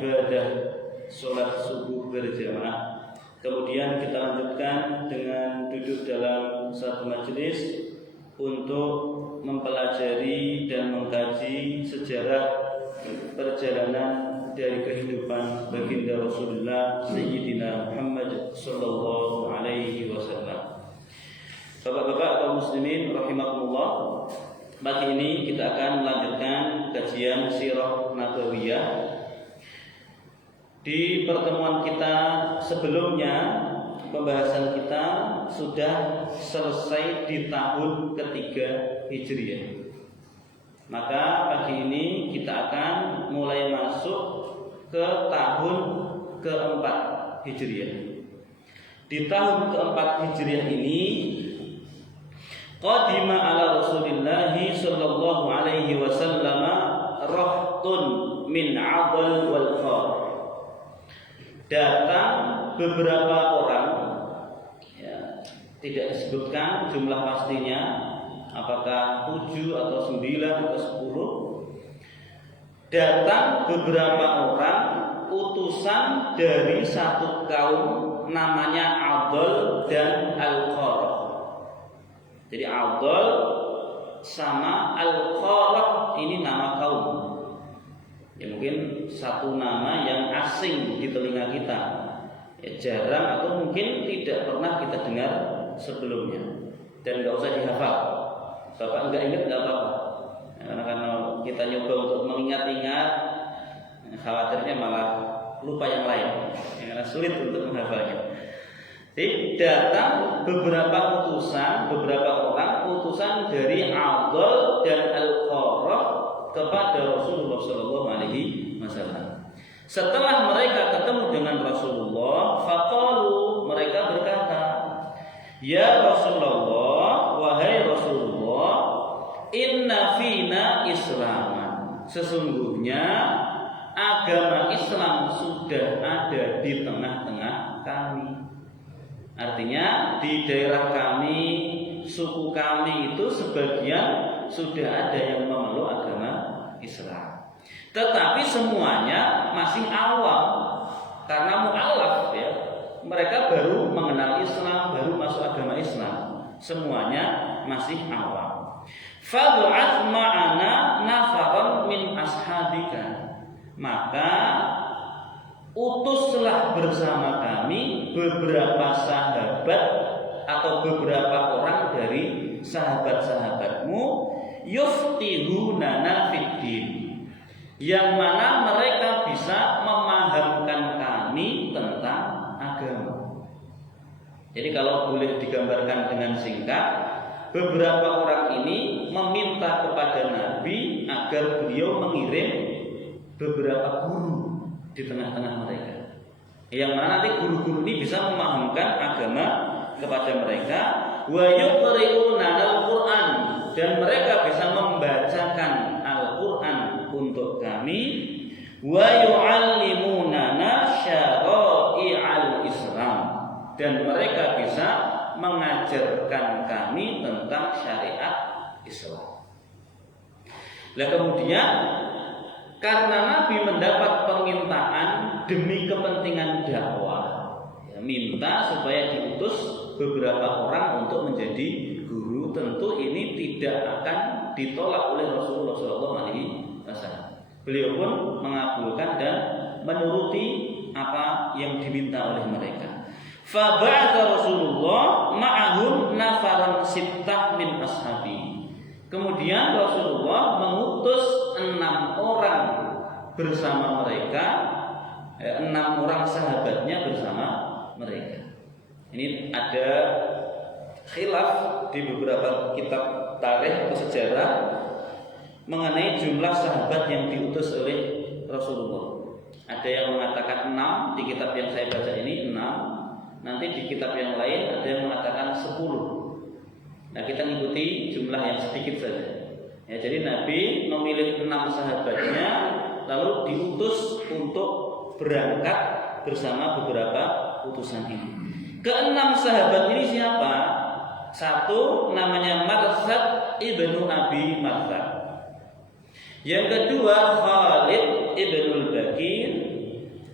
ibadah sholat subuh berjamaah. Kemudian kita lanjutkan dengan duduk dalam satu majelis untuk mempelajari dan mengkaji sejarah perjalanan dari kehidupan baginda Rasulullah Sayyidina Muhammad sallallahu alaihi wasallam. Bapak-bapak kaum muslimin rahimakumullah, pagi ini kita akan melanjutkan kajian sirah nabawiyah. Di pertemuan kita sebelumnya, pembahasan kita sudah selesai di tahun ketiga Hijriah. Maka pagi ini kita akan mulai masuk ke tahun keempat Hijriah. Di tahun keempat Hijriah ini, qadima ala Rasulillah sallallahu alaihi wasallam rahtun min 'adal wal khar. Datang beberapa orang, ya, tidak disebutkan jumlah pastinya, apakah 7 atau 9 atau 10. Datang beberapa orang utusan dari satu kaum namanya Adal dan Al-Qarah. Jadi Adal sama Al-Qarah ini nama kaum. Ya, mungkin satu nama yang asing di telinga kita, ya, jarang atau mungkin tidak pernah kita dengar sebelumnya, dan nggak usah dihafal. Bapak nggak ingat nggak apa-apa, karena kita nyoba untuk mengingat-ingat, khawatirnya malah lupa yang lain, karena sulit untuk menghafalnya. Jadi datang beberapa utusan, beberapa orang utusan dari Adal dan Al-Qarah kepada Rasulullah Shallallahu Alaihi Wasallam. Setelah mereka ketemu dengan Rasulullah, faqalu, mereka berkata, ya Rasulullah, wahai Rasulullah, inna fina Islaman. Sesungguhnya agama Islam sudah ada di tengah-tengah kami. Artinya di daerah kami, suku kami itu sebagian sudah ada yang memeluk agama Islam. Tetapi semuanya masih awam karena mu'alaf, ya. Mereka baru mengenal Islam, baru masuk agama Islam. Semuanya masih awam. Fad'ath ma'ana nafaran min ashabika. Maka utuslah bersama kami beberapa sahabat atau beberapa orang dari sahabat-sahabatmu, yuftihunana fiddin, yang mana mereka bisa memahamkan kami tentang agama. Jadi kalau boleh digambarkan dengan singkat, beberapa orang ini meminta kepada Nabi agar beliau mengirim beberapa guru di tengah-tengah mereka, yang mana nanti guru-guru ini bisa memahamkan agama kepada mereka. Wa yuqri'una al-Qur'an, dan mereka bisa membacakan Al-Qur'an untuk kami. Wa yu'allimunana syara'i'al Islam, dan mereka bisa mengajarkan kami tentang syariat Islam. Nah, kemudian karena Nabi mendapat permintaan demi kepentingan dakwah, ya, minta supaya diutus beberapa orang untuk menjadi guru, tentu ini tidak akan ditolak oleh Rasulullah SAW. Beliau pun mengabulkan dan menuruti apa yang diminta oleh mereka. Faba'atha Rasulullah ma'ahum nafaran sittah min ashabi. Kemudian Rasulullah mengutus 6 orang bersama mereka, 6 orang sahabatnya bersama mereka. Ini ada khilaf di beberapa kitab tarikh atau sejarah mengenai jumlah sahabat yang diutus oleh Rasulullah. Ada yang mengatakan 6, di kitab yang saya baca ini 6. Nanti di kitab yang lain ada yang mengatakan 10. Nah, kita ikuti jumlah yang sedikit saja. Ya, jadi Nabi memilih 6 sahabatnya, lalu diutus untuk berangkat bersama beberapa utusan ini. Keenam sahabat ini siapa? Satu namanya Marsad ibnu Abi Marsad. Yang kedua Khalid ibnul Bakir.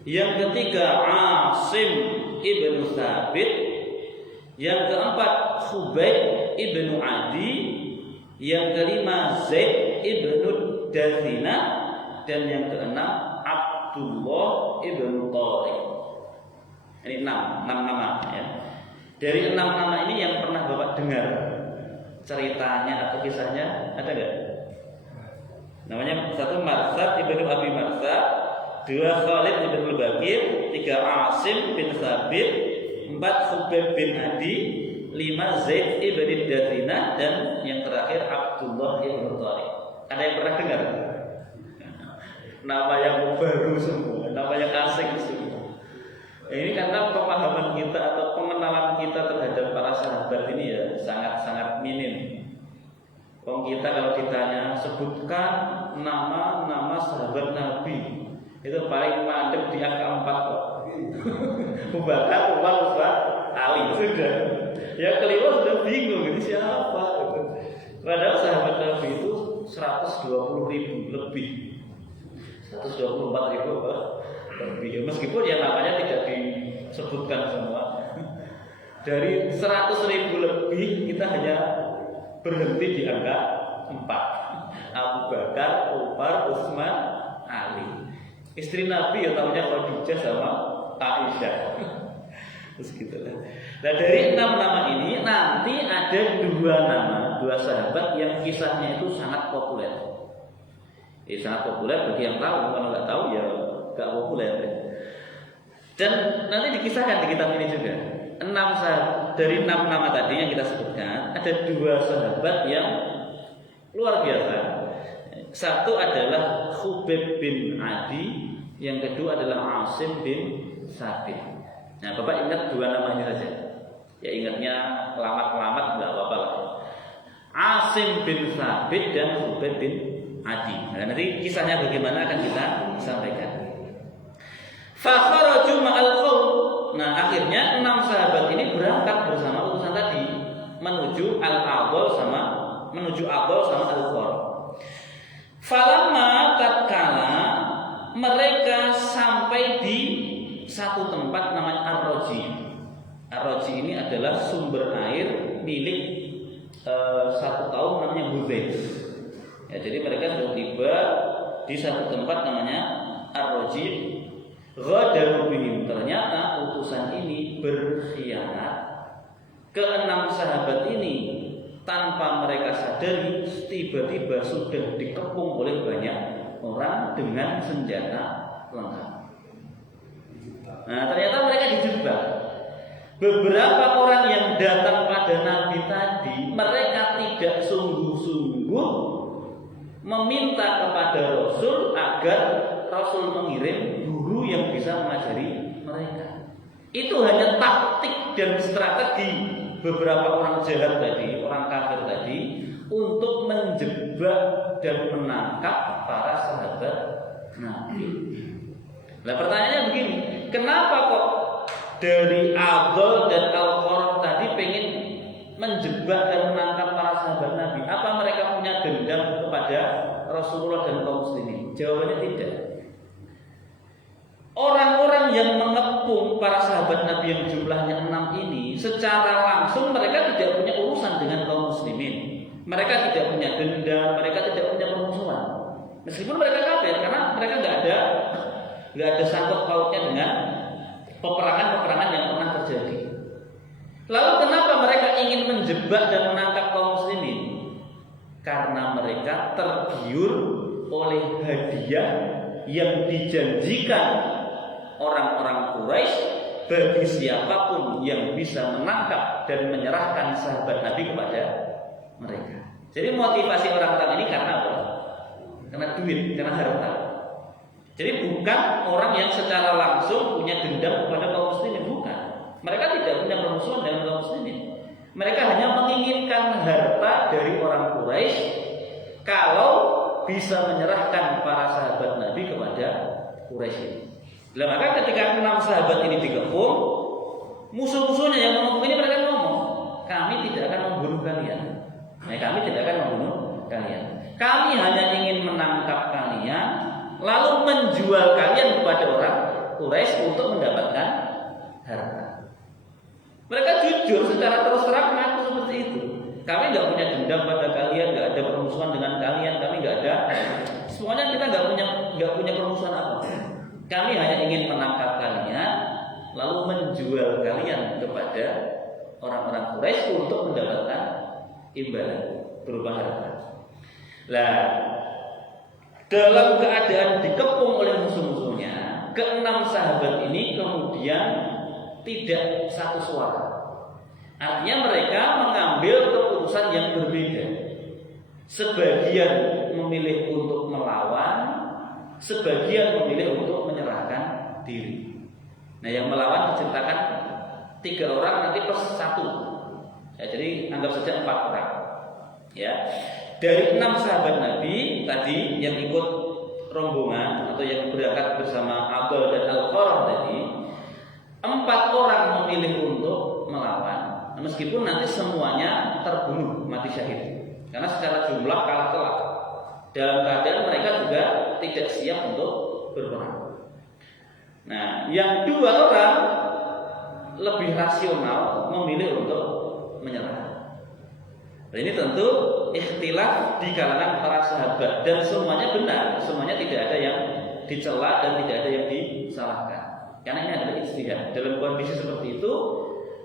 Yang ketiga Asim ibnu Thabit. Yang keempat Khubayb ibnu Adi. Yang kelima Zaid ibnu Dathina. Dan yang keenam Abdullah ibnu Tariq. Ini 6 nama ya. Dari 6 nama ini yang pernah Bapak dengar ceritanya atau kisahnya ada nggak? Namanya satu Marsad ibnu Abi Marsad, 2 Khalid ibnu Bakir, 3 Asim bin Thabit, 4 Khubayb bin Adi, 5 Zaid ibnu Dathina, dan yang terakhir Abdullah ibnu Tariq. Ada yang pernah dengar? Nama yang baru semua, nama yang asing semua. Ini karena pemahaman kita atau pengenalan kita terhadap para sahabat ini ya sangat-sangat minim. Kita kalau ditanya sebutkan nama-nama sahabat Nabi, itu paling mandek di angka 4 kok. Abu Bakar, Umar, Utsman, Ali sudah. Yang kelima sudah bingung ini siapa. Padahal sahabat Nabi itu 120.000 lebih. 124.000 lebih. Meskipun yang namanya tidak disebutkan semua. Dari 100.000 lebih kita hanya berhenti di angka 4. Abu Bakar, Umar, Utsman, Ali. Istri Nabi ya tahunya Khadijah sama Aisyah. Terus gitu lah. Nah dari 6 nama ini nanti ada 2 sahabat yang kisahnya itu sangat populer. Sangat populer bagi yang tahu, kalau nggak tahu ya nggak populer. Dan nanti dikisahkan di kitab ini juga 6 sahabat, dari 6 nama tadi yang kita sebutkan ada 2 sahabat yang luar biasa. Satu adalah Khubayb bin Adi, yang kedua adalah Asim bin Thabit. Nah, Bapak ingat 2 nama ini saja. Ya ingatnya kelamat-kelamat nggak apa-apa lah. Asim bin Thabit dan Khubayb bin Adi. Nah, nanti kisahnya bagaimana akan kita sampaikan. Fa kharaju ma'al qaum. Nah, akhirnya 6 sahabat ini berangkat bersama utusan tadi menuju Al-Adol sama Al-Qur. Falamma tatkala mereka sampai di satu tempat namanya Ar-Raji. Ar-Raji ini adalah sumber air milik satu kaum namanya Hudzail. Ya, jadi mereka sudah tiba di satu tempat namanya Ar-Raji. Ghadaru bihim, ternyata utusan ini berkhianat ke 6 sahabat ini tanpa mereka sadari. Tiba-tiba sudah dikepung oleh banyak orang dengan senjata lengkap. Nah, ternyata mereka dijebak. Beberapa orang yang datang pada Nabi tadi, mereka tidak sungguh-sungguh meminta kepada Rasul agar Rasul mengirim guru yang bisa mengajari mereka. Itu hanya taktik dan strategi beberapa orang jahat tadi, orang kafir tadi, untuk menjebak dan menangkap para sahabat Nabi. Nah, pertanyaannya begini, kenapa kok dari Adol dan Al-Qur tadi pengen menjebak dan menangkap para sahabat Nabi? Apa mereka punya dendam kepada Rasulullah dan kaum muslimin? Jawabannya tidak. Orang-orang yang mengepung para sahabat Nabi yang jumlahnya 6 ini, secara langsung mereka tidak punya urusan dengan kaum muslimin. Mereka tidak punya dendam, mereka tidak punya permusuhan. Meskipun mereka kafir, karena mereka nggak ada sangkut pautnya dengan peperangan-peperangan yang pernah terjadi. Lalu kenapa mereka ingin menjebak dan menangkap kaum muslimin? Karena mereka tergiur oleh hadiah yang dijanjikan orang-orang Quraisy bagi siapapun yang bisa menangkap dan menyerahkan sahabat Nabi kepada mereka. Jadi motivasi orang-orang ini karena apa? Karena duit, karena harta. Jadi bukan orang yang secara langsung punya dendam kepada kaum muslimin, bukan. Mereka tidak punya permusuhan dengan kaum muslimin. Mereka hanya menginginkan harta dari orang Quraisy kalau bisa menyerahkan para sahabat Nabi kepada Quraisy. Nah, maka ketika 6 sahabat ini digepung, musuh-musuhnya yang mengepung ini mereka ngomong, kami tidak akan membunuh kalian. Kami tidak akan membunuh kalian. Kami hanya ingin menangkap kalian, lalu menjual kalian kepada orang Quraisy untuk mendapatkan harta. Mereka jujur secara terus terang mengaku seperti itu. Kami nggak punya dendam pada kalian, nggak ada permusuhan dengan kalian, kami nggak ada. Semuanya kita nggak punya permusuhan apa. Kami hanya ingin menangkap kalian, lalu menjual kalian kepada orang-orang Quraisy untuk mendapatkan imbalan berupa harta. Lah, dalam keadaan dikepung oleh musuh-musuhnya, keenam sahabat ini kemudian tidak satu suara. Artinya mereka mengambil keputusan yang berbeda. Sebagian memilih untuk melawan, sebagian memilih untuk menyerahkan diri. Nah, yang melawan diceritakan 3 orang nanti plus 1. Ya, jadi anggap saja 4 orang. Ya. Dari 6 sahabat Nabi tadi yang ikut rombongan atau yang berangkat bersama Abdul dan Al-Qarah tadi, 4 orang memilih untuk melawan, meskipun nanti semuanya terbunuh mati syahid. Karena secara jumlah kalah telak. Dalam keadaan mereka juga tidak siap untuk berperang. Nah, yang 2 orang lebih rasional memilih untuk menyerah. Nah, ini tentu ikhtilaf di kalangan para sahabat dan semuanya benar, semuanya tidak ada yang dicela dan tidak ada yang disalahkan. Karena ini adalah ijtihad. Dalam kondisi seperti itu,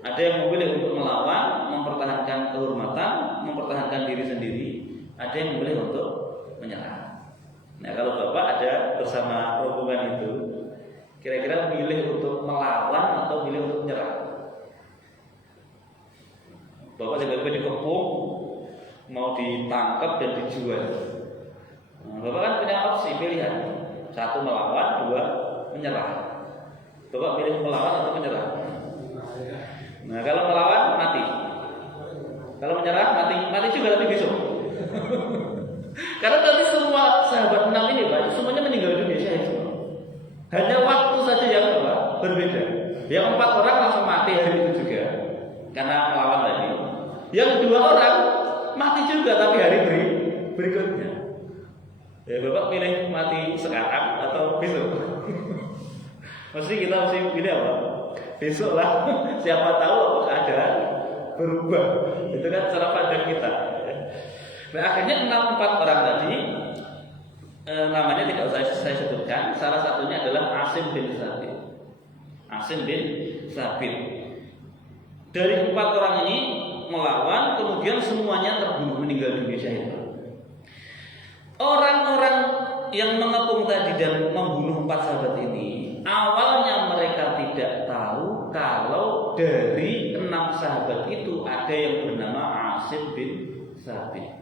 ada yang memilih untuk melawan, mempertahankan kehormatan, mempertahankan diri sendiri. Ada yang memilih untuk menyerah. Nah, kalau Bapak ada bersama rombongan itu, kira-kira milih untuk melawan atau milih untuk menyerah? Bapak tiba-tiba dikepung, mau ditangkap dan dijual. Nah, Bapak kan punya opsi pilihan, 1 melawan, 2 menyerah. Bapak pilih melawan atau menyerah? Nah, kalau melawan mati, kalau menyerah mati juga tapi besok. Karena tadi semua sahabat 6 ini Pak, semuanya meninggal dunia syahid semua. Hanya waktu saja yang berbeda. Yang 4 orang langsung mati hari itu juga karena melawan tadi. Yang 2 orang mati juga tapi hari berikutnya. Ya, Bapak pilih mati sekarang atau besok? Mesti kita mesti pilih apa? Besok lah. Siapa tahu apakah keadaan berubah. Itu kan cara pandang kita. Nah, akhirnya 4 orang tadi, namanya tidak usah saya sebutkan. Salah satunya adalah Asim bin Sabit. Asim bin Sabit. Dari 4 orang ini melawan, kemudian semuanya terbunuh, meninggal dunia syahid. Orang-orang yang mengepung tadi dan membunuh 4 sahabat ini, awalnya mereka tidak tahu kalau dari 6 sahabat itu ada yang bernama Asim bin Sabit.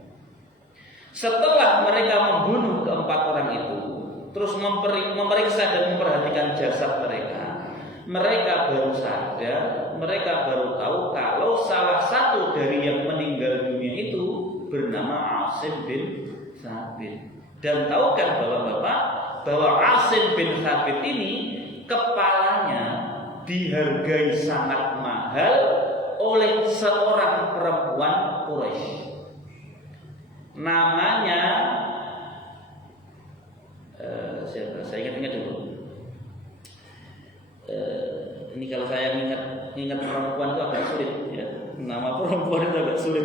Setelah mereka membunuh ke-4 orang itu, terus memeriksa dan memperhatikan jasad mereka, mereka baru sadar, mereka baru tahu kalau salah satu dari yang meninggal dunia itu bernama Asim bin Sabit. Dan tahukah Bapak bahwa Asim bin Sabit ini kepalanya dihargai sangat mahal oleh seorang perempuan Quraisy. Namanya siapa? Saya ingat dulu. Ini kalau saya ingat perempuan itu agak sulit ya. Nama perempuan itu agak sulit.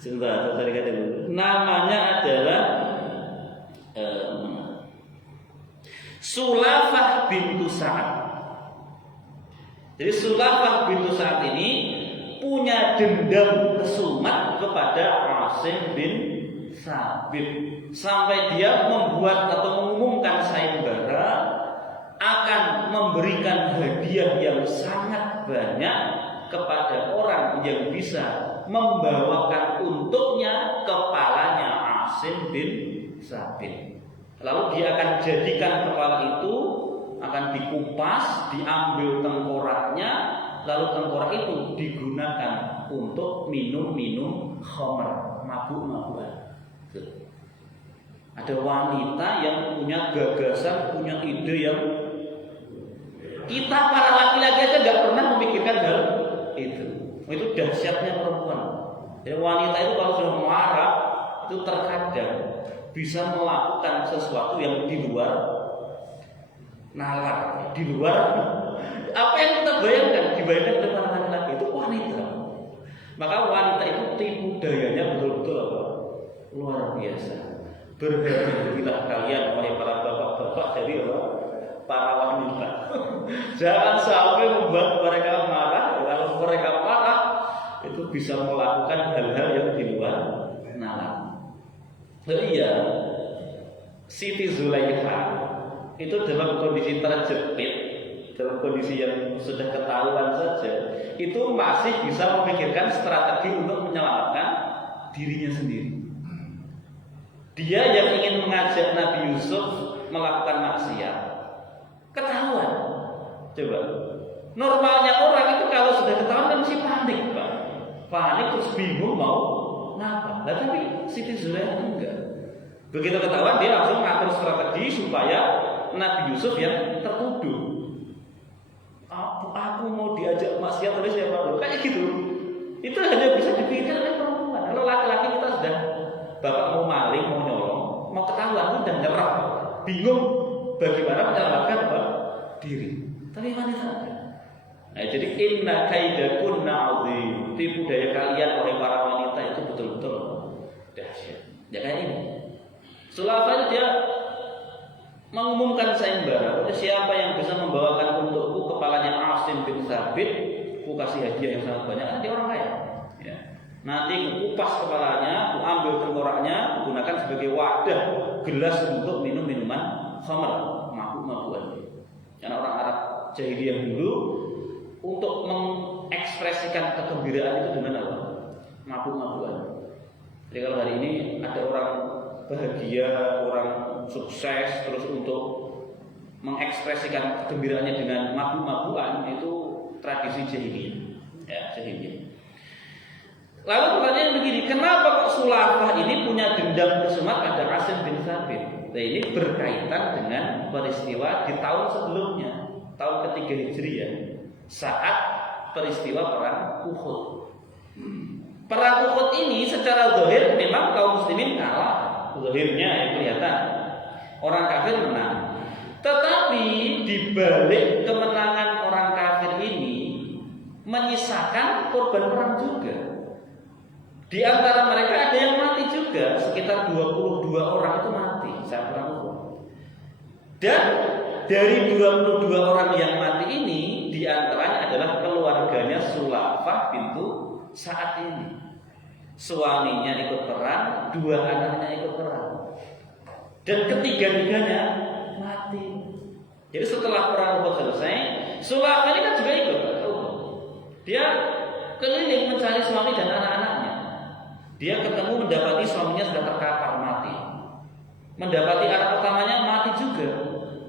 Sebentar, saya ingat dulu. Namanya adalah Sulafah bintu Sa'ad. Jadi Sulafah bintu Sa'ad ini punya dendam kesumat kepada Asim bin Sabit sampai dia membuat atau mengumumkan sayembara akan memberikan hadiah yang sangat banyak kepada orang yang bisa membawakan untuknya kepalanya Asim bin Sabit. Lalu dia akan jadikan kepala itu, akan dikupas, diambil tengkoraknya, lalu tengkorak itu digunakan untuk minum-minum khamr, mabuk-mabukan. Ada wanita yang punya gagasan, punya ide yang kita para laki-laki aja nggak pernah memikirkan hal itu. Itu dahsyatnya perempuan. Jadi wanita itu kalau sudah marah itu terkadang bisa melakukan sesuatu yang di luar nalar. di luar. Apa yang kita bayangkan dibayangkan oleh para laki-laki itu wanita. Maka wanita itu tipu dayanya betul-betul apa? Luar biasa. Berhati-hatilah kalian oleh para bapak-bapak dari apa? Para wanita. Jangan sampai membuat mereka marah. Kalau mereka marah itu bisa melakukan hal-hal yang di luar nalar. Iya, Siti Zulaikha itu dalam kondisi terjepit, dalam kondisi yang sudah ketahuan saja, itu masih bisa memikirkan strategi untuk menyelamatkan dirinya sendiri. Dia yang ingin mengajak Nabi Yusuf melakukan maksiat, ketahuan. Coba, normalnya orang itu kalau sudah ketahuan kan mesti panik, Pak. Panik terus bingung mau ngapa. Nah, tapi Siti Zulaikha enggak. Begitu ketahuan dia langsung ngatur strategi supaya Nabi Yusuf yang tertuduh. Aku mau diajak maksiat oleh siapa? Kayak gitu. Itu hanya bisa dipikirkan oleh perempuan. Kalau laki-laki kita sudah bapak mau maling, mau nyolong, mau ketahuan udah nyerah, bingung bagaimana menyelamatkan apa? Diri. Tapi wanita ada. Nah, jadi inna kaidakunna azim. Tipu daya kalian oleh para wanita itu betul-betul dahsyat. Ya kayak ini. Sulafanya dia mengumumkan sayembara, siapa yang bisa membawakan untukku kepalanya Asim bin Sabit, ku kasih hadiah yang sangat banyak. Dia orang kaya. Ya. Nanti ku kupas kepalanya, ku ambil tengkoraknya, ku gunakan sebagai wadah gelas untuk minum minuman khamr, mabuk-mabukan. Karena orang Arab jahiliyah dulu untuk mengekspresikan kegembiraan itu dengan apa? Mabuk-mabukan. Jadi kalau hari ini ada orang bahagia, orang sukses, terus untuk mengekspresikan kegembiraannya dengan mabuk-mabukan, itu tradisi jahiliyah. Ya, jahiliyah. Lalu pertanyaan begini, kenapa kok Sulafah ini punya dendam kesumat pada Asim bin Sabit? Nah, ini berkaitan dengan peristiwa di tahun sebelumnya, tahun ketiga Hijriah, saat peristiwa perang Uhud. Perang Uhud ini secara zahir memang kaum muslimin kalah. Zahirnya yang kelihatan orang kafir menang. Tetapi di balik kemenangan orang kafir ini menyisakan korban perang juga. Di antara mereka ada yang mati juga, sekitar 22 orang itu mati saat perang Uhud. Dan dari 22 orang yang mati ini, di antaranya adalah keluarganya Sulafah bintu Sa'ad ini. Suaminya ikut perang, 2 anaknya ikut perang, dan ketiga-tiganya mati. Jadi setelah perang Uhud selesai, Sulafah ini kan juga ikut. Dia keliling mencari suami dan anak-anaknya. Dia ketemu mendapati suaminya sudah terkapar mati, mendapati anak pertamanya mati juga.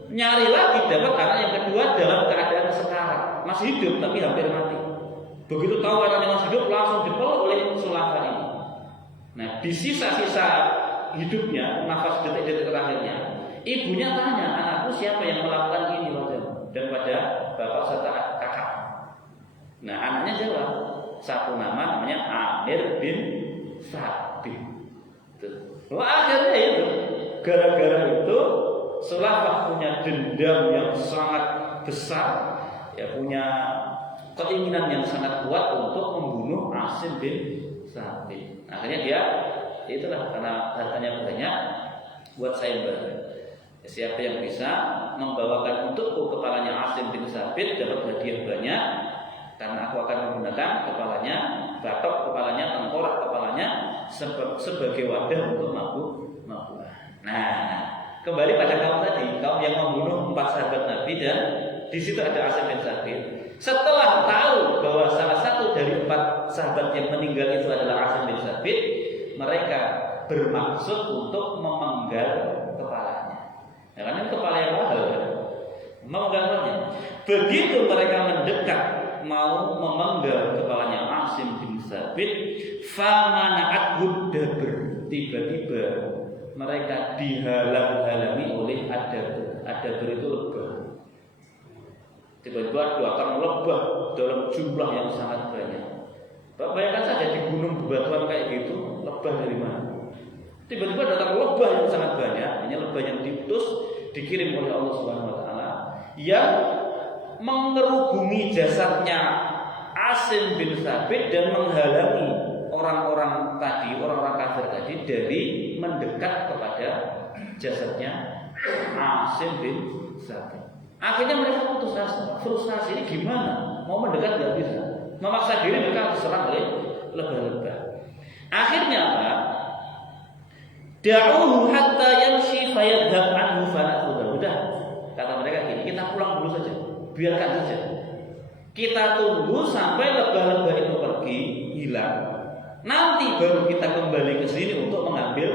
Nyari lagi dapat anak yang kedua dalam keadaan sekarat, masih hidup tapi hampir mati. Begitu tahu anaknya masih hidup, langsung dipeluk oleh Sulafah ini. Nah, di sisa-sisa hidupnya, nafas detik-detik terakhirnya, ibunya tanya, anakku siapa yang melakukan ini padamu dan pada bapak serta kakak. Nah, anaknya jawab, satu nama namanya Amir bin Sabit. Wah, akhirnya itu, gara-gara itu Sulafah punya dendam yang sangat besar, ya, punya keinginan yang sangat kuat untuk membunuh Asim bin Sabit. Akhirnya dia, itulah karena hartanya banyak, buat sayembara. Siapa yang bisa membawakan untukku kepalanya Asim bin Sabit dapat hadiah banyak, karena aku akan menggunakan kepalanya, batok kepalanya, tengkorak kepalanya sebagai wadah untuk mabuk. Nah, kembali pada kaum tadi, kaum yang membunuh 4 sahabat Nabi, dan di situ ada Asim bin Sabit. Setelah tahu bahwa salah satu dari 4 sahabat yang meninggal itu adalah Asim bin Sabit, mereka bermaksud untuk memenggal kepalanya. Ya, karena kepala yang mahal, kan? Memenggalnya. Begitu mereka mendekat mau memenggal kepalanya Asim bin Sabit, famana'at dabr. Tiba-tiba mereka dihalang-halangi oleh adabr. Adabr itu lebah. Tiba-tiba datang lebah dalam jumlah yang sangat banyak. Bayangkan saja di gunung bebatuan kayak gitu, lebah dari mana? Tiba-tiba datang lebah yang sangat banyak. Ini lebah yang diutus, dikirim oleh Allah Subhanahu wa taala, yang mengerubungi jasadnya Asim bin Thabit dan menghalangi orang-orang kafir tadi dari mendekat kepada jasadnya Asim bin Thabit. Akhirnya mereka putus asa, frustasi, ini gimana? Mau mendekat nggak bisa, memaksa diri mereka diserang oleh lebah-lebah. Akhirnya apa? Da'uhu hatta yamshi fayadhhab anhu fana'khudha. Udah, kata mereka gini, kita pulang dulu saja, biarkan saja. Kita tunggu sampai lebah-lebah itu pergi, hilang. Nanti baru kita kembali ke sini untuk mengambil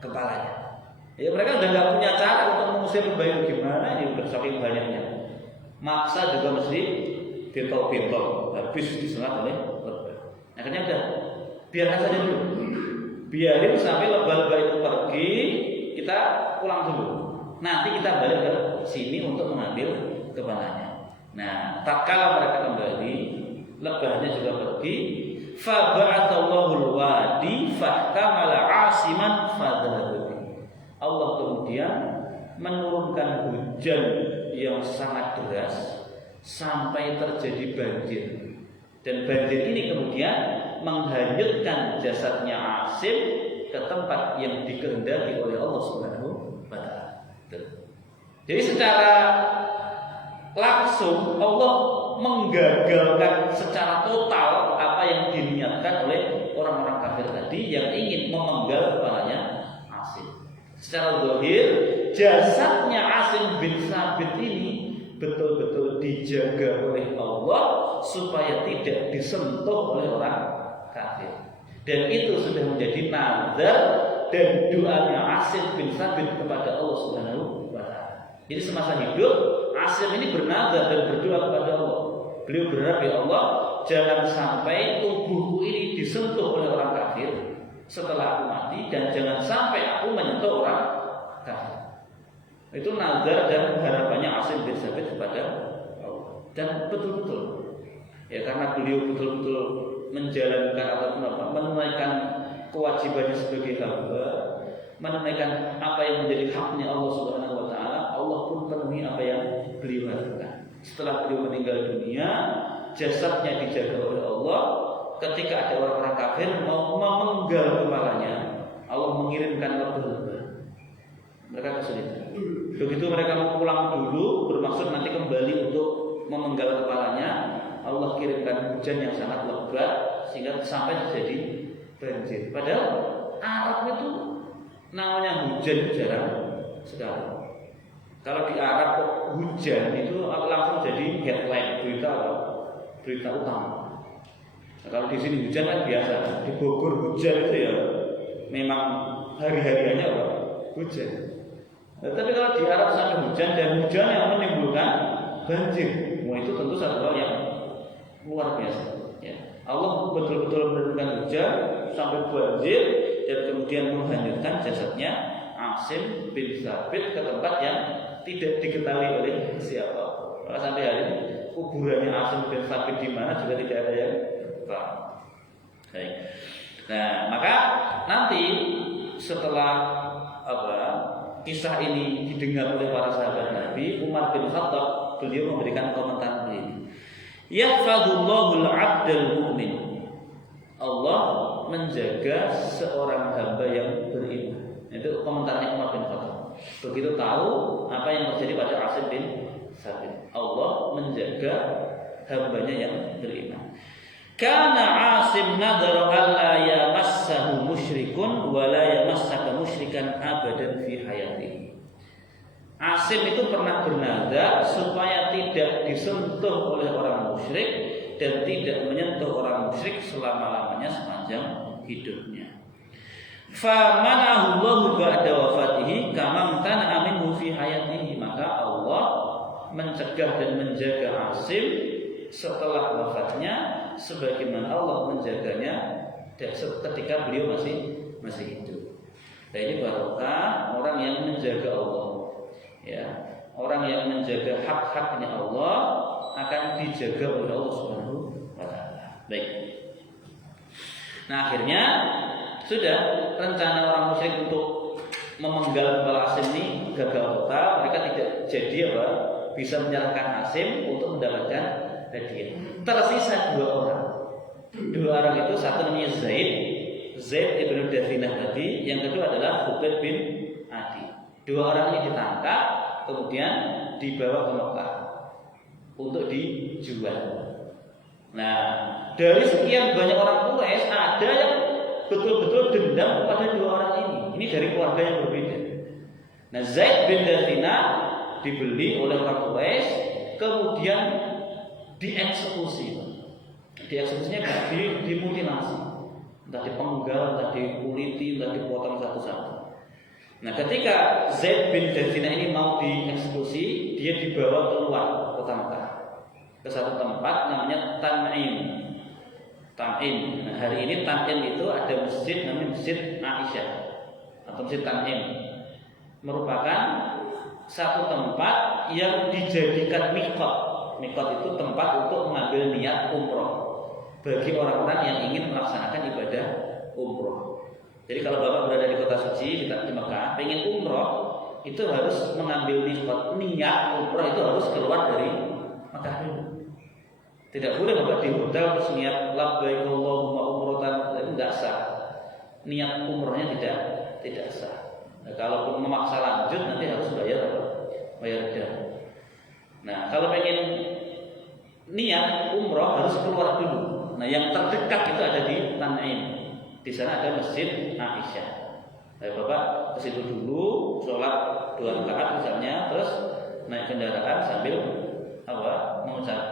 kepalanya. Ya mereka udah nggak punya cara untuk mengusir lebah itu gimana? Ini udah saking banyaknya. Maksa juga mesti bentol-bentol, habis disengat oleh lebah. Akhirnya udah, biarkan saja dulu. Biarin sampai lebah-lebah itu pergi, kita pulang dulu. Nanti kita balik ke sini untuk mengambil kepalanya. Nah, tatkala mereka kembali, lebahnya juga pergi. Fa ba'atsallahu al-wadi fahtamala 'asiman fadhhabu. Allah kemudian menurunkan hujan yang sangat deras sampai terjadi banjir. Dan banjir ini kemudian menghanyutkan jasadnya Asim ke tempat yang dikehendaki oleh Allah Subhanahu wa taala. Jadi secara langsung Allah menggagalkan secara total apa yang diniatkan oleh orang-orang kafir tadi yang ingin memenggal kepalanya Asim. Secara zahir jasadnya Asim bin Thabit ini betul-betul dijaga oleh Allah supaya tidak disentuh oleh orang kafir. Dan itu sudah menjadi nazar dan doanya Asim bin Thabit kepada Allah Subhanahu wa taala. Jadi semasa hidup Asim ini bernazar dan berdoa kepada Allah. Beliau berharap, ya Allah, jangan sampai tubuhku ini disentuh oleh orang kafir setelah aku mati, dan jangan sampai aku menyentuh orang kafir. Itu nazar dan harapannya Asim bin Thabit kepada Allah. Dan betul-betul, ya karena beliau betul-betul menjalankan atau menunaikan kewajibannya sebagai hamba, menunaikan apa yang menjadi haknya Allah Subhanahu wa taala, Allah pun penuhi apa yang beliau lakukan. Setelah beliau meninggal dunia, jasadnya dijaga oleh Allah. Ketika ada orang-orang kafir mau memenggal kepalanya, Allah mengirimkan lebah-lebah. Mereka kesulitan. Begitu mereka mau pulang dulu, bermaksud nanti kembali untuk memenggal kepalanya, Allah kirimkan hujan yang sangat lebat sehingga sampai terjadi banjir. Padahal Arab itu namanya hujan jarang sekali. Kalau di Arab kok hujan itu langsung jadi headline berita utama. Nah, kalau di sini hujan kan biasa, di Bogor hujan itu ya memang hari-hariannya apa? Hujan. Nah, tapi kalau di Arab sampai hujan dan hujan yang menimbulkan banjir, itu tentu satu hal yang luar biasa. Ya. Allah betul-betul menurunkan hujan sampai banjir dan kemudian menghanyutkan jasadnya Asim bin Thabit ke tempat yang tidak diketahui oleh siapa. Maka sampai hari ini kuburannya Asim bin Thabit di mana juga tidak ada yang tahu. Baik. Nah, maka nanti setelah kisah ini didengar oleh para sahabat Nabi, Umar bin Khattab beliau memberikan komentar begini. Yahfazullahul 'abdal mu'min. Allah menjaga seorang hamba yang beriman. Itu komentarnya Umar bin Khattab. Begitu tahu apa yang terjadi pada Asim bin Thabit, Allah menjaga hambanya yang beriman. Karena Asim nadhara alla yamassahu musyrikun wa la yamassaka musyrikan abadan fi hayatihi. Asim itu pernah bernazar supaya tidak disentuh oleh orang musyrik dan tidak menyentuh orang musyrik selama-lamanya sepanjang hidupnya. Fa manahu Allahu ba'da wafatihi kama kana aminhu fi hayatihi. Maka Allah mencegah dan menjaga Asim setelah wafatnya sebagaimana Allah menjaganya ketika beliau masih hidup. Nah, ini barokah orang yang menjaga Allah. Ya, orang yang menjaga hak-haknya Allah akan dijaga oleh Allah Subhanahu wa taala. Baik. Nah, akhirnya sudah rencana orang musyrik untuk memenggal kepala Asim ini gagal total. Mereka tidak jadi bisa menyerahkan Asim untuk mendapatkan hadiah. Tersisa 2 orang. 2 orang itu satu namanya Zaid ibn Dathinah tadi, yang kedua adalah Khubayb bin Adi. 2 orang ini ditangkap, kemudian dibawa ke Mekah untuk dijual. Nah, dari sekian banyak orang Quraisy ada yang betul-betul dendam kepada 2 orang ini. Ini dari keluarga yang berbeda. Nah, Zaid bin Dathinah dibeli oleh orang Quraisy, kemudian dieksekusi. Dieksekusinya dimutilasi, entah dipenggal, entah dikuliti, entah dipotong satu-satu. Nah, ketika Zaid bin Dathinah ini mau dieksekusi, dia dibawa keluar kota Mekah ke satu tempat namanya Tan'im. Nah, hari ini Tan'im itu ada masjid namanya Masjid Aisyah atau Masjid Tan'im, merupakan satu tempat yang dijadikan miqat. Miqat itu tempat untuk mengambil niat umroh bagi orang-orang yang ingin melaksanakan ibadah umroh. Jadi kalau Bapak berada di kota suci di Mekah, pengen umroh, itu harus mengambil niat umroh itu harus keluar dari Mekah dulu. Tidak boleh Bapak di hotel terus niat labbaik Allahumma umrotan, itu tidak sah. Niat umrohnya tidak sah. Nah, kalaupun memaksa lanjut nanti harus bayar apa? Bayar denda. Nah, kalau pengen niat umroh harus keluar dulu. Nah, yang terdekat itu ada di Tan'im. Di sana ada Masjid Aisyah. Nah, Bapak ke situ dulu, sholat 2 rakaat misalnya, terus naik kendaraan sambil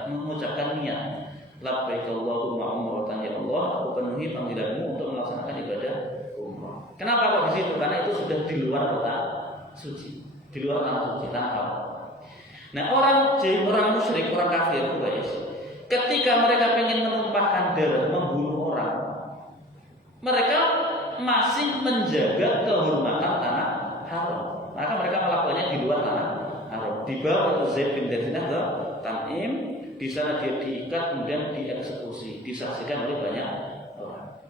mengucapkan niat. Labbaik Allahumma umratan ya Allah, aku penuhi panggilanmu untuk melaksanakan ibadah umrah. Kenapa kok di situ? Karena itu sudah di luar kota suci, di luar tanah suci, tanah. Nah, orang musyrik, orang kafir Quraisy, ketika mereka ingin menumpahkan darah, membunuh orang, mereka masih menjaga kehormatan tanah haram. Maka mereka melakukannya di luar tanah haram. Dibawa oleh Zaid bin Dathinah ke Tan'im, di sana dia diikat kemudian dieksekusi, disaksikan oleh banyak orang.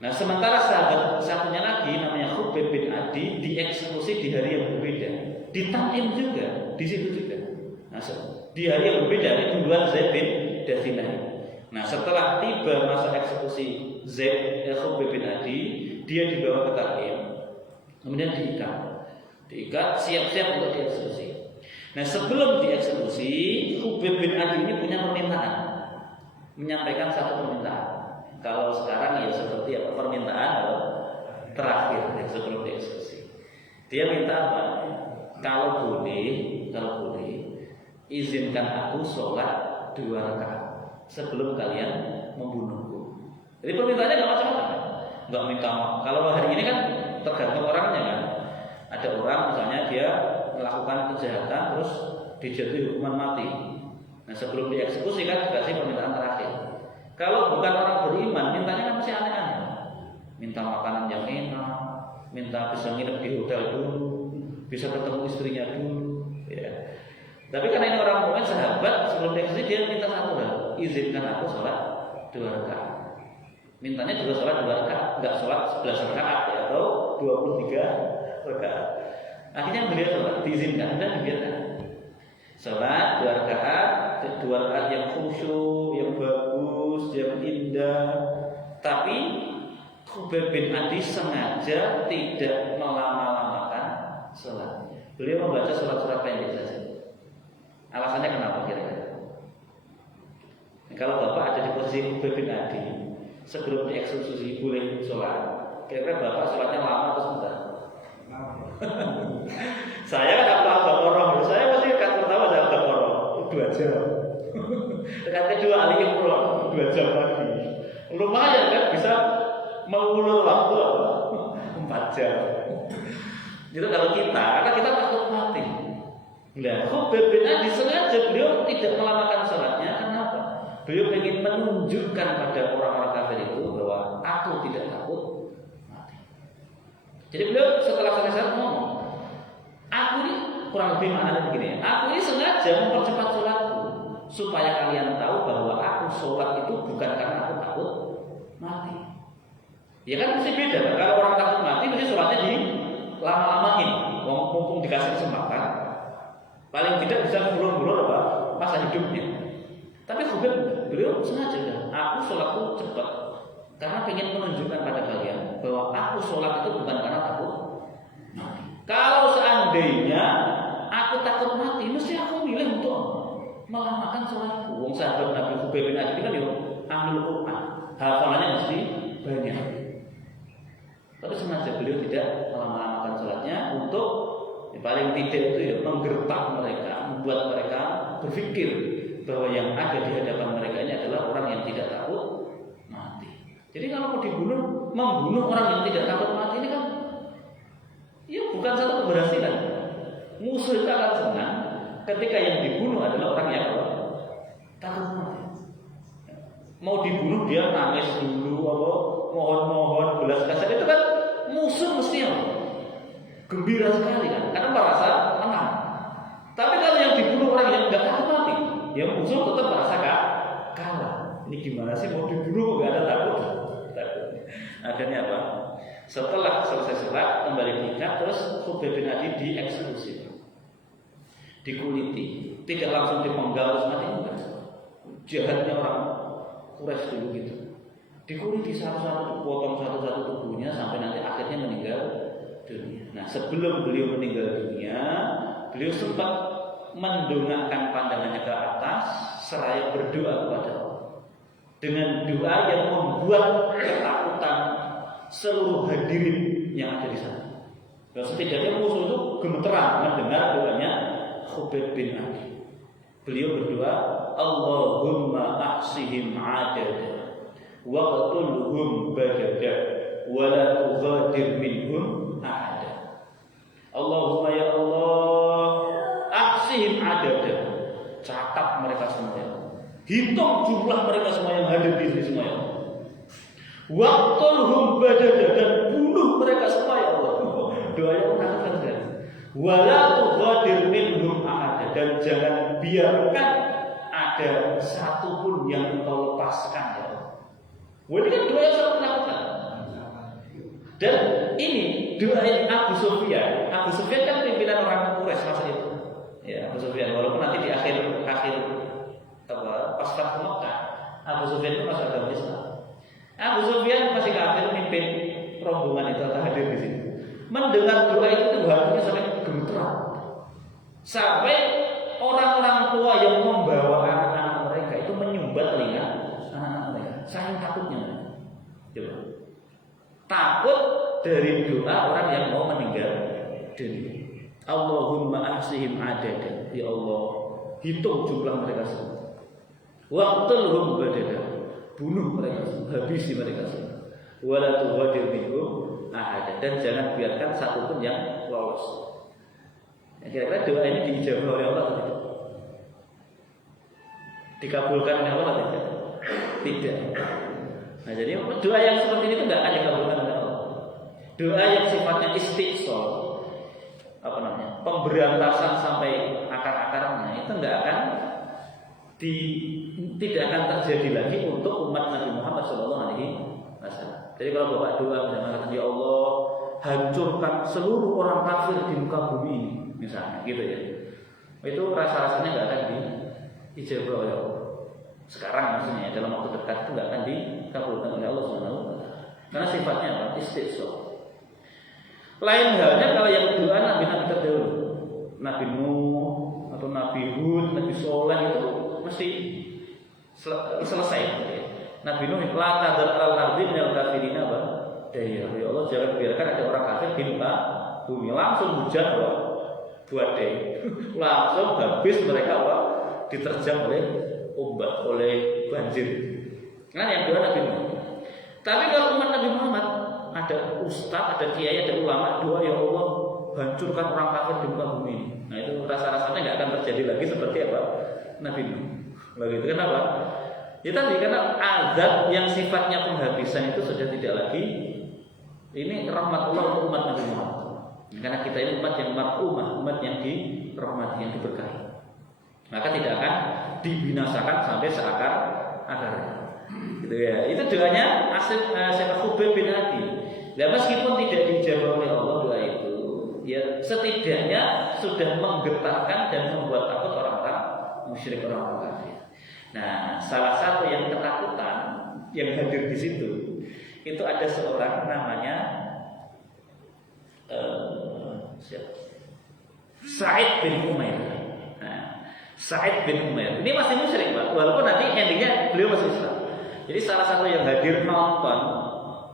Nah, sementara sahabat satunya lagi namanya Khubayb bin Adi dieksekusi di hari yang berbeda. Di Tan'im juga, di situ juga. Nah, di hari yang berbeda itu dua Zaid bin Dathinah. Nah, setelah tiba masa eksekusi Khubayb bin Adi, dia dibawa ke Tan'im, kemudian diikat siap-siap untuk dieksekusi. Nah, sebelum dieksekusi, Khubayb bin Adi ini punya permintaan, menyampaikan satu permintaan. Kalau sekarang ya seperti apa, permintaan terakhir sebelum dieksekusi. Dia minta apa? Kalau boleh, izinkan aku sholat 2 rakaat sebelum kalian membunuhku. Jadi permintaannya nggak macam-macam, nggak minta. Kalau hari ini kan tergantung orangnya kan. Ada orang misalnya dia melakukan kejahatan terus dijatuhi hukuman mati. Nah, sebelum dieksekusi kan dikasih permintaan terakhir. Kalau bukan orang beriman, mintanya kan masih aneh-aneh. Minta makanan yang enak, minta bisa nginep di hotel dulu, bisa ketemu istrinya dulu, ya. Tapi karena ini orang mukmin sahabat, sebelum dieksekusi dia minta satu hal, izinkan aku sholat 2 rakaat. Mintanya juga sholat 2 rakaat, enggak sholat 11 rakaat ya, atau 23 rakaat. Akhirnya beliau sholat, diizinkan dan dibiarkan. Sholat 2 rakaat, 2 rakaat yang khusyuk, yang bagus, yang indah. Tapi Khubayb bin Adi sengaja tidak melama-lamakan sholat. Beliau membaca surat-surat pendek saja. Alasannya kenapa kira-kira? Kalau Bapak ada di posisi Khubayb bin Adi, sebelum dieksekusi boleh sholat, kira-kira Bapak sholatnya lama atau sebentar? Saya kan Al-Baqarah, saya masih dekat pertama saya Al-Baqarah 2 jam. Dekat kedua Al-Imran 2 jam lagi. Lumayan kan bisa mengulur waktu 4 jam. Itu kalau kita, karena kita takut mati. Nah, Khubayb bin Adi sengaja beliau tidak melamakan sholatnya. Kenapa? Beliau ingin menunjukkan pada orang-orang kafir itu bahwa aku tidak takut mati. Jadi beliau setelah selesai ngomong, aku ini kurang lebih maknanya begini. Aku ini sengaja mempercepat sholatku supaya kalian tahu bahwa aku sholat itu bukan karena aku takut mati. Ya kan mesti beda. Kalau orang takut mati mesti sholatnya di lama-lamain. Mumpung dikasih kesempatan, Paling tidak bisa ngulur-ngulur apa masa hidupnya. Tapi Khubayb beliau sengaja, aku sholatku cepat karena ingin menunjukkan pada kalian bahwa aku sholat itu bukan karena takut mati. Kalau seandainya aku takut mati, mesti aku milih untuk melamakan sholatku. Wong sahabat Nabi Khubayb bin Adi kan yo ahlul Quran, hafalannya mesti banyak. Tapi sengaja beliau tidak melamakan sholatnya untuk paling tidak itu ya menggertak mereka, membuat mereka berpikir bahwa yang ada di hadapan mereka ini adalah orang yang tidak takut mati. Jadi kalau mau dibunuh, membunuh orang yang tidak takut mati ini kan ya bukan satu keberhasilan. Musuh itu akan senang ketika yang dibunuh adalah orang yang takut mati. Mau dibunuh dia nangis dulu, mohon-mohon belas kasihan, itu kan musuh mesti gembira sekali kan, karena merasa menang. Tapi kalau yang dibunuh orang yang tidak takut mati, yang musuh tetap merasa kalah. Ini gimana sih mau dibunuh nggak ada takut? Akhirnya apa? Setelah selesai sholat kembali nikah, terus Khubayb bin Adi dieksekusi, dikuliti, tidak langsung dipenggal terus mati enggak. Jahatnya orang Quraisy dulu gitu. Dikuliti satu-satu, potong satu-satu tubuhnya sampai nanti akhirnya meninggal dunia. Nah, sebelum beliau meninggal dunia, beliau sempat mendongakkan pandangannya ke atas seraya berdoa kepada Allah dengan doa yang membuat ketakutan seluruh hadirin yang ada di sana. Dan setidaknya musuh itu gemeteran mendengar doanya Khubayb bin Adi. Beliau berdoa, Allahumma ahsihim adada waqtulhum badada wa la tughadir minhum ahada. Allahumma ya Allah, ahsihim adada, catat mereka semua, hitung jumlah mereka semua yang hadir di sini semua ya Allah. Waqtulhum badada, dan bunuh mereka semua ya Allah. Doa yang menakutkan kan. Wala tughadir minhum ahada, dan jangan biarkan ada satu pun yang engkau lepaskan ya Allah. Wah, ini kan doa yang sangat menakutkan. Dan ini doa Abu Sufyan. Abu Sufyan kan pimpinan orang Quraisy masa itu. Ya, Abu Sufyan, walaupun nanti di akhir pas Fathu Makkah, Abu Sufyan itu masuk agama Islam. Abu Sufyan masih kafir, mimpin rombongan itu atau hadir di sini. Mendengar doa itu hatinya sampai gemeteran. Sampai orang-orang tua yang membawa anak-anak mereka itu menyumbat telinga anak-anak mereka. Saking takutnya. Coba. Takut dari doa orang yang mau meninggal dunia. Allahumma ahsihim adada, ya Allah, hitung jumlah mereka semua. Waqtulhum badada, bunuh mereka semua, habisi mereka semua. Wala tughadir minhum ahada, dan jangan biarkan satu pun yang lolos. Kira-kira doa ini diijabah oleh Allah atau tidak? Dikabulkan oleh Allah atau tidak? Tidak. Nah, jadi doa yang seperti ini itu tidak akan dikabulkan oleh Allah. Doa yang sifatnya istiqsal, pemberantasan sampai akar-akarnya, itu tidak akan terjadi lagi untuk umat Nabi Muhammad SAW. Jadi kalau Bapak doa mengatakan, ya Allah, hancurkan seluruh orang kafir di muka bumi ini, misalnya, gitu ya, itu rasa-rasanya nggak akan diijabah oleh Allah. Sekarang maksudnya dalam waktu dekat itu nggak akan dikabulkan oleh Allah SWT, karena sifatnya apa? Istiqsal. Lain halnya kalau yang doa nabi-nabi terdahulu, Nabi Nuh atau Nabi Hud, Nabi Soleh, itu mesti selesai. Nabi Nuh, la tadar al-ardi minal kafirina apa? Ya Allah, jangan biarkan ada orang kafir di muka bumi. Langsung hujan buat langsung habis mereka diterjang oleh ombak, oleh banjir. Kan yang doa Nabi Nuh. Tapi kalau umat Nabi Muhammad, ada ustaz, ada kiai, ada ulama, doa ya Allah, hancurkan orang kafir di muka bumi ini. Nah, itu rasa-rasanya nggak akan terjadi lagi seperti apa Nabi Nuh. Begitu, kenapa? Ya tadi, karena azab yang sifatnya penghabisan itu sudah tidak lagi. Ini rahmatullah untuk umat Nabi Muhammad. Karena kita ini umat yang marhumah, umat yang dirahmati, yang diberkahi. Maka tidak akan dibinasakan sampai seakar-akarnya. Gitu ya. Itu doanya Syekh Khubayb bin Adi. Nah, meskipun tidak dijawab oleh Allah doa itu, ya setidaknya sudah menggetarkan dan membuat takut orang-orang musyrik, orang-orang kafir. Nah, salah satu yang ketakutan yang hadir di situ itu ada seorang namanya Sa'id bin Umair. Nah, Sa'id bin Umair ini masih musyrik, Pak. Walaupun nanti endingnya beliau masih Islam. Jadi salah satu yang hadir nonton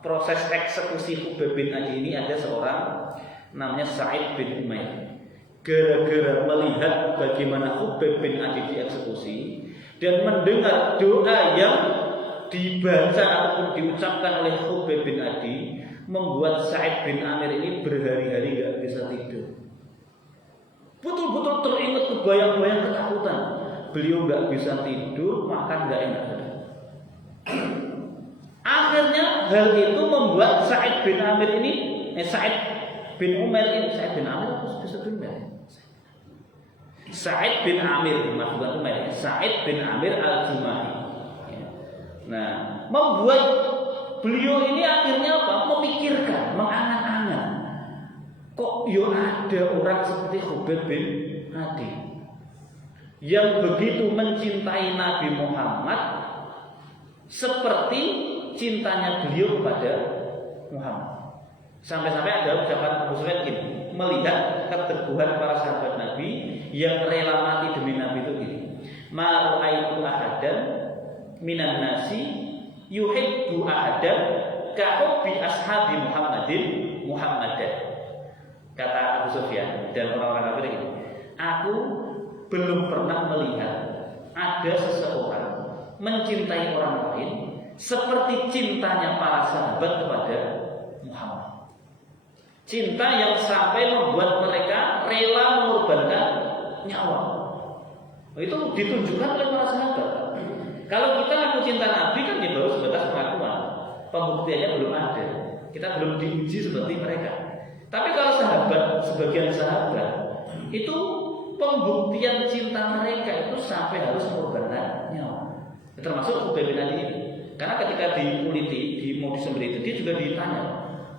proses eksekusi Khubayb bin Adi ini ada seorang namanya Sa'id bin Umair. Gara-gara melihat bagaimana Khubayb bin Adi dieksekusi dan mendengar doa yang dibaca ataupun diucapkan oleh Khubayb bin Adi, membuat Sa'id bin Amir ini berhari-hari gak bisa tidur. Betul-betul teringat kebayang-bayang ketakutan. Beliau gak bisa tidur, makan gak enak. Akhirnya hal itu membuat Sa'id bin Amir ini, Sa'id bin Umair ini, Sa'id bin Amir apa bisa Umair? Sa'id bin Amir, bukan Umair, Sa'id bin Amir al-Jumahi. Nah, membuat beliau ini akhirnya apa? Memikirkan, mengangan-angan. Kok ya ada orang seperti Khubayb bin Adi yang begitu mencintai Nabi Muhammad seperti cintanya beliau kepada Muhammad. Sampai-sampai ada ucapan Abu Sufyan gini, melihat keteguhan para sahabat Nabi yang rela mati demi Nabi itu gini. Ma ra'aitu ahadan minan nasi yuhibbu ahadan ka hubbi ashabi Muhammadan. Kata Abu Sufyan dan orang-orang kafir ini, aku belum pernah melihat ada seseorang mencintai orang lain seperti cintanya para sahabat kepada Muhammad. Cinta yang sampai membuat mereka rela mengorbankan nyawa. Itu ditunjukkan oleh para sahabat. Kalau kita ngaku cinta Nabi kan ya baru sebatas pengakuan, pembuktiannya belum ada. Kita belum diuji seperti mereka. Tapi kalau sahabat, sebagian sahabat itu pembuktian cinta mereka itu sampai harus mengorbankan nyawa. Termasuk Khubayb bin Adi ini. Karena ketika dikuliti, mau disembelih itu, dia juga ditanya,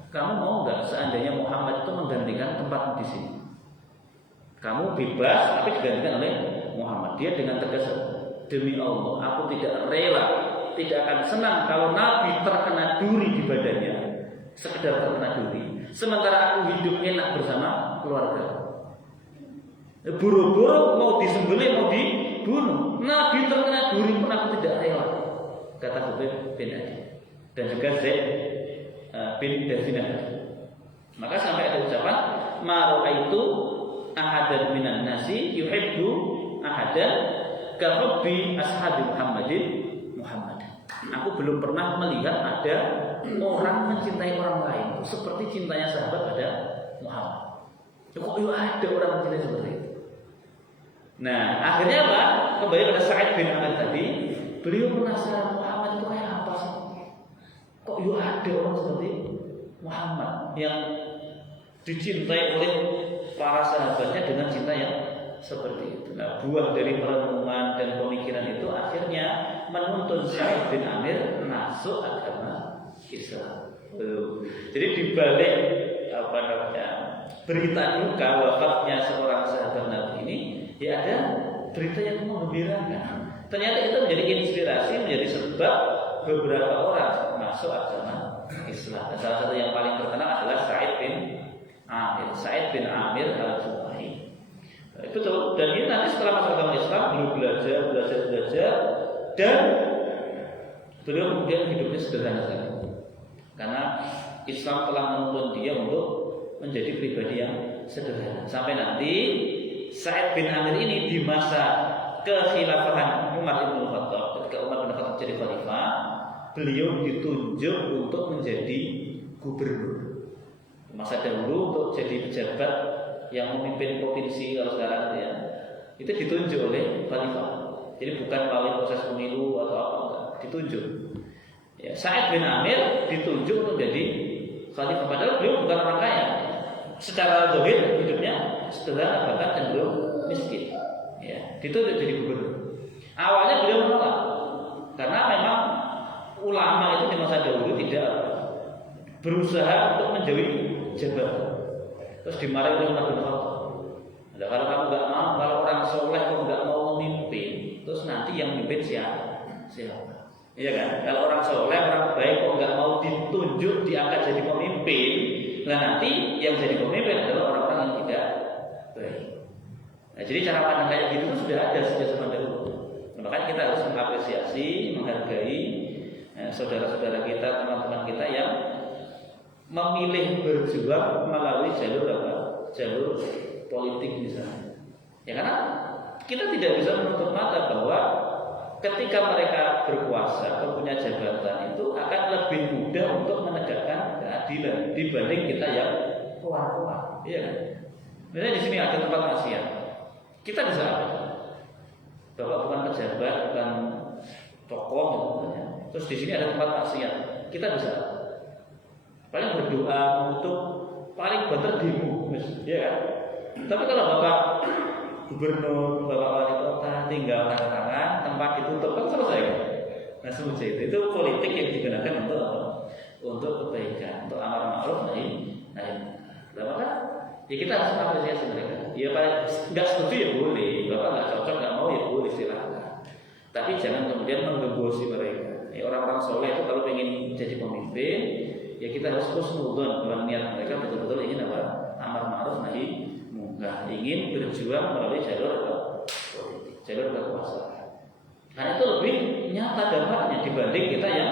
kamu mau nggak seandainya Muhammad itu menggantikan tempatmu di sini? Kamu bebas, tapi digantikan oleh Muhammad. Dia dengan tegas, demi Allah, aku tidak rela, tidak akan senang kalau Nabi terkena duri di badannya, sekedar terkena duri. Sementara aku hidup enak bersama keluarga. Buru-buru mau disembelih, mau dibunuh. Nabi terkena duri pun aku tidak rela, kata Khubayb bin Adi. Dan juga Zaid bin Dafinah. Maka sampai ada ucapan, ma ra'aitu ahadan minan nasi yuhibbu ahadan ka hubbi ashabi Muhammad. Aku belum pernah melihat ada orang mencintai orang lain seperti cintanya sahabat pada Muhammad. Kok ada orang mencintai seperti itu? Nah, akhirnya apa? Kembali pada Sa'id bin Amir tadi, beliau merasa Muhammad itu kayak apa sih? Kok ada orang seperti Muhammad yang dicintai oleh para sahabatnya dengan cinta yang seperti itu. Nah, buah dari perenungan dan pemikiran itu akhirnya menuntun Sa'id bin Amir masuk agama Islam. Jadi dibalik berita duka wafatnya seorang sahabat Nabi ini, ya ada berita yang menggembirakan. Ternyata itu menjadi inspirasi, menjadi sebab beberapa orang masuk agama Islam. Dan salah satu yang paling terkenal adalah Sa'id bin Amir al-Jumahi. Betul. Dan ini nanti setelah masuk agama Islam, beliau belajar, dan beliau kemudian hidupnya sederhana sekali. Karena Islam telah menuntun dia untuk menjadi pribadi yang sederhana. Sampai nanti Sa'id bin Amir ini di masa kekhilafahan Umar bin Khattab, ketika Umar bin Khattab jadi khalifah, beliau ditunjuk untuk menjadi gubernur. Masa dahulu untuk jadi pejabat yang memimpin provinsi, kalau sekarang ya, itu ditunjuk oleh khalifah. Jadi bukan melalui proses pemilu atau apa, ditunjuk. Ya, Sa'id bin Amir ditunjuk untuk jadi khalifah, padahal beliau bukan orang kaya. Secara zahir hidupnya sederhana, bahkan cenderung miskin. Ya, ditunjuk jadi gubernur. Awalnya beliau menolak karena memang ulama itu di masa dahulu tidak berusaha untuk menjauhi jabatan. terus dimarahi oleh Umar bin Khattab. Nah, kalau kamu nggak mau, kalau orang soleh kok nggak mau memimpin, terus nanti yang memimpin siapa? Iya kan? Kalau orang soleh, orang baik kok nggak mau ditunjuk, diangkat jadi pemimpin, nah nanti yang jadi pemimpin adalah orang-orang yang tidak baik. Nah, jadi cara pandang kayak gitu kan sudah ada sejak zaman dahulu. Nah, makanya kita harus mengapresiasi, menghargai saudara-saudara kita, teman-teman kita yang memilih berjuang melalui jalur apa? Jalur politik misalnya. Ya karena kita tidak bisa menutup mata bahwa ketika mereka berkuasa atau punya jabatan itu akan lebih mudah untuk menegakkan keadilan dibanding kita yang keluar-keluar. Iya kan? Misalnya di sini ada tempat maksiat, kita bisa apa? Bapak bukan pejabat, bukan tokoh, misalnya. Terus di sini ada tempat maksiat, kita bisa apa? Paling berdoa, mengutuk, paling banter demo, ya kan? Tapi kalau bapak gubernur, bapak wali kota tinggal tanda tangan, tempat ditutup kan selesai. Nah semacam itu politik yang digunakan untuk apa? Untuk kebaikan, untuk amar ma'ruf nahi munkar. Nah maka ya kita harus apresiasi mereka. Ya pak nggak setuju ya boleh, bapak nggak cocok nggak mau ya boleh silakan. Tapi jangan kemudian menggembosi mereka. Ya, orang-orang soleh itu kalau ingin jadi pemimpin, ya kita harus husnudzon dalam niat mereka betul-betul ingin apa? Amar ma'ruf nahi munkar, ingin berjuang melalui jalur politik, jalur kekuasaan. Karena itu lebih nyata dampaknya dibanding kita yang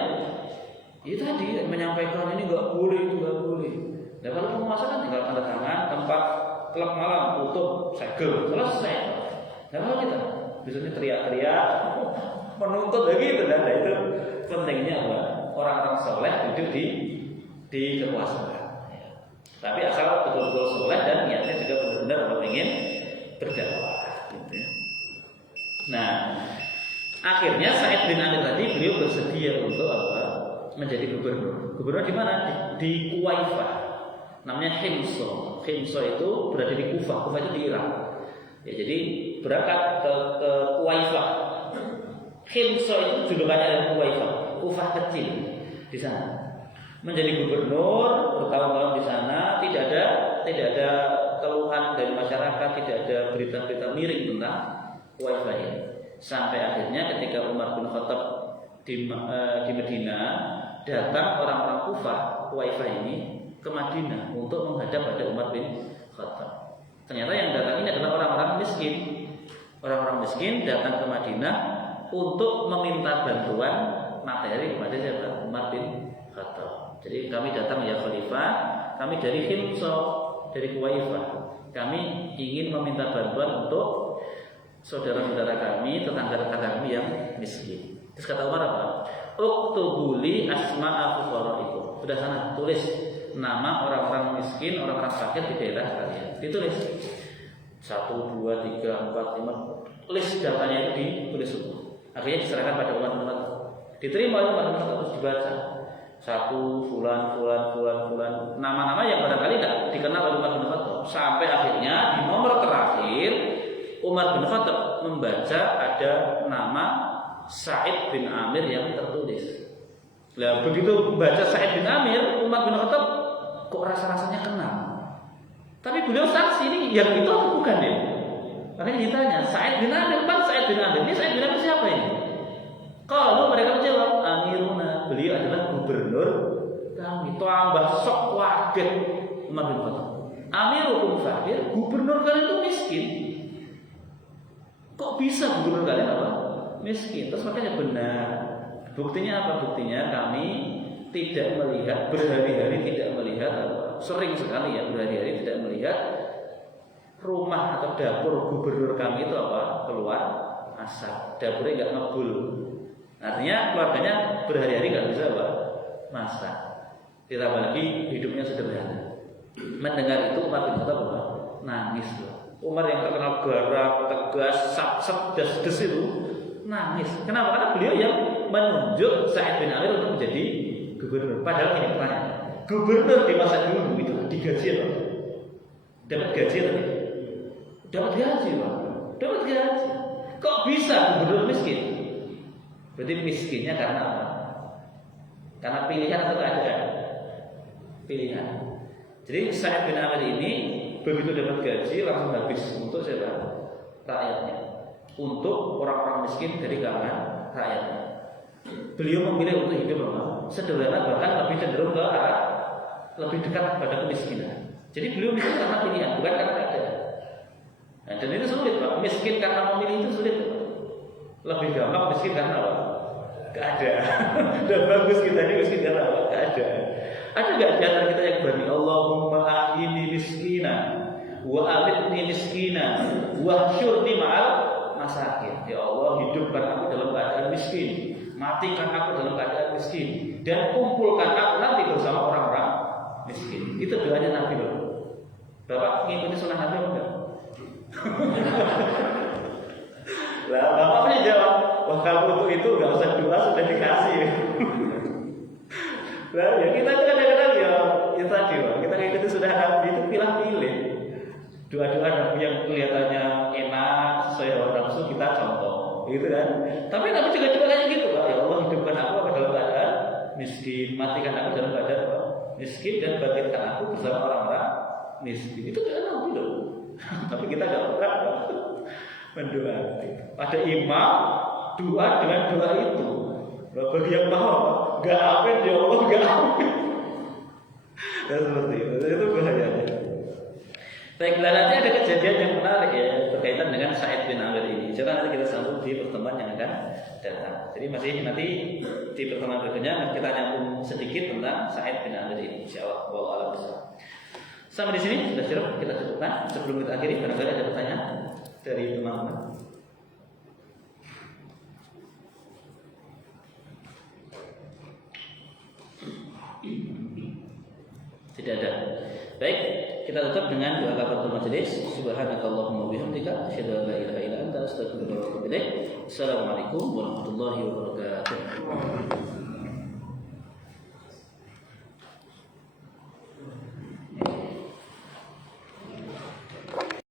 itu tadi menyampaikan ini nggak boleh, itu nggak boleh. Nah kalau penguasa kan tinggal tanda tangan, tempat klub malam tutup, segel, selesai. Nah kalau kita biasanya teriak-teriak, menuntut lagi itu, dan itu pentingnya apa? Orang-orang soleh duduk di kekuasaan. Tapi asal betul-betul soleh dan niatnya juga benar-benar ingin berdakwah. Gitu ya. Nah, akhirnya Sa'id bin Amir tadi beliau bersedia untuk apa? Menjadi gubernur. Gubernur di mana? Di Kuwaifah. Namanya Himso. Himso itu berada di Kufah. Kufah itu di Irak. Ya, jadi berangkat ke Kuwaifah. Himso itu julukannya adalah Kuwaifah. Kufah kecil di sana. Menjadi gubernur bertahun-tahun di sana, tidak ada keluhan dari masyarakat, tidak ada berita-berita miring tentang Kuwaifah ini. Sampai akhirnya ketika Umar bin Khattab di Madinah, datang orang-orang Kuwaifah ini ke Madinah untuk menghadap pada Umar bin Khattab. Ternyata yang datang ini adalah orang-orang miskin. Orang-orang miskin datang ke Madinah untuk meminta bantuan materi kepada siapa? Umar bin Khattab. Jadi kami datang ya Khalifah, kami dari Himso, dari Kuwaifah. Kami ingin meminta bantuan untuk saudara-saudara kami, tetangga-tetangga kami yang miskin. Terus kata Umar apa? Uktubuli asma'a fuqaraikum. Sudah sana tulis nama orang-orang miskin, orang-orang fakir di daerah kalian. Ditulis 1, 2, 3, 4, 5. List datanya itu ditulis semua. Akhirnya diserahkan pada Umar bin Khattab. Diterima oleh Umar bin Khattab, terus dibaca. 1 fulan. Nama-nama yang barangkali tidak dikenal oleh Umar bin Khattab. Sampai akhirnya di nomor terakhir Umar bin Khattab membaca ada nama Sa'id bin Amir yang tertulis. Nah, begitu membaca Sa'id bin Amir, Umar bin Khattab kok rasa-rasanya kenal. Tapi beliau saksi ini yang itu bukan ya. Makanya ditanya, Sa'id bin Amir, Pak Sa'id bin Amir. Ini Sa'id bin Amir siapa ini? Kalau mereka menjawab, Amiruna, beliau adalah gubernur kami. Tambah sok waget Umar bin Khattab. Amirukum fakir, gubernur kalian itu miskin. Kok bisa gubernur kalian apa? Miskin. Terus makanya benar. Buktinya apa? Buktinya kami tidak melihat, berhari-hari tidak melihat apa? Sering sekali ya berhari-hari tidak melihat rumah atau dapur gubernur kami itu apa? Keluar asap. Dapurnya nggak ngebul. Artinya keluarganya berhari-hari nggak bisa apa? Masak. Ditambah lagi hidupnya sederhana. Mendengar itu Umar bin Khattab apa? Nangis loh. Umar yang terkenal garang, tegas, des itu nangis. Kenapa? Karena beliau yang menunjuk Sa'id bin Amir untuk menjadi gubernur. Padahal ini pertanyaan. Gubernur di masa dulu itu digaji atau dapat gaji atau dapat gaji, Pak? Dapat gaji. Kok bisa gubernur miskin? Berarti miskinnya karena apa? Karena pilihan atau keadaan? Pilihan. Jadi Sa'id bin Amir ini begitu dapat gaji langsung habis untuk siapa? Rakyatnya. Untuk orang-orang miskin dari kalangan rakyatnya. Beliau memilih untuk hidup sederhana, bahkan lebih cenderung ke arah lebih dekat pada kemiskinan. Jadi beliau miskin karena pilihan, bukan karena keadaan. Nah, dan itu sulit Pak. Miskin karena memilih itu sulit Pak. Lebih gampang miskin karena apa? Keadaan. Dan bagus kita ini miskin karena apa? Keadaan. Ada nggak di antara kita yang berani Allahumma ahyini miskina wa amitni miskina wa syurni ma'al masakin. Ya Allah, hidupkan aku dalam keadaan miskin, matikan aku dalam keadaan miskin, dan kumpulkan aku nanti bersama orang-orang miskin. Itu doanya Nabi loh. Bapak ngikuti sunnah Nabi enggak? Lah, Bapak punya jawab, wah kalau untuk itu nggak usah doa, sudah dikasih. Lah ya kita kadang-kadang ya tadi Pak, kita ngikuti sunnah Nabi itu pilih-pilih. Doa-doa Nabi yang kelihatannya enak, sesuai hawa nafsu kita contoh, gitu kan? Tapi Nabi juga kayak gitu Pak. Ya Allah, hidupkan aku dalam keadaan miskin, matikan aku dalam keadaan apa? Miskin, dan bangkitkan aku bersama orang-orang miskin. Itu kan Nabi loh. Tapi kita nggak pernah mendoa. Ada imam doa dengan doa itu. Bagi yang paham, nggak amin ya Allah, nggak amin. Dan seperti itu bahayanya. Baiklah, nanti ada kejadian yang menarik ya berkaitan dengan Sa'id bin Amir ini. Coba nanti kita sambung di pertemuan yang akan datang. Jadi masih nanti di pertemuan berikutnya kita nyambung sedikit tentang Sa'id bin Amir ini. Insyaallah, wallahu a'lam bishawab. Sampai di sini sudah siap, kita cukupkan. Sebelum kita akhiri, barangkali ada pertanyaan dari teman-teman. Tidak ada. Baik, kita tutup dengan doa kafaratul majelis. Subhanakallahumma wa bihamdika asyhadu an la ilaha illa anta astaghfiruka wa atubu ilaik. Assalamualaikum warahmatullahi wabarakatuh.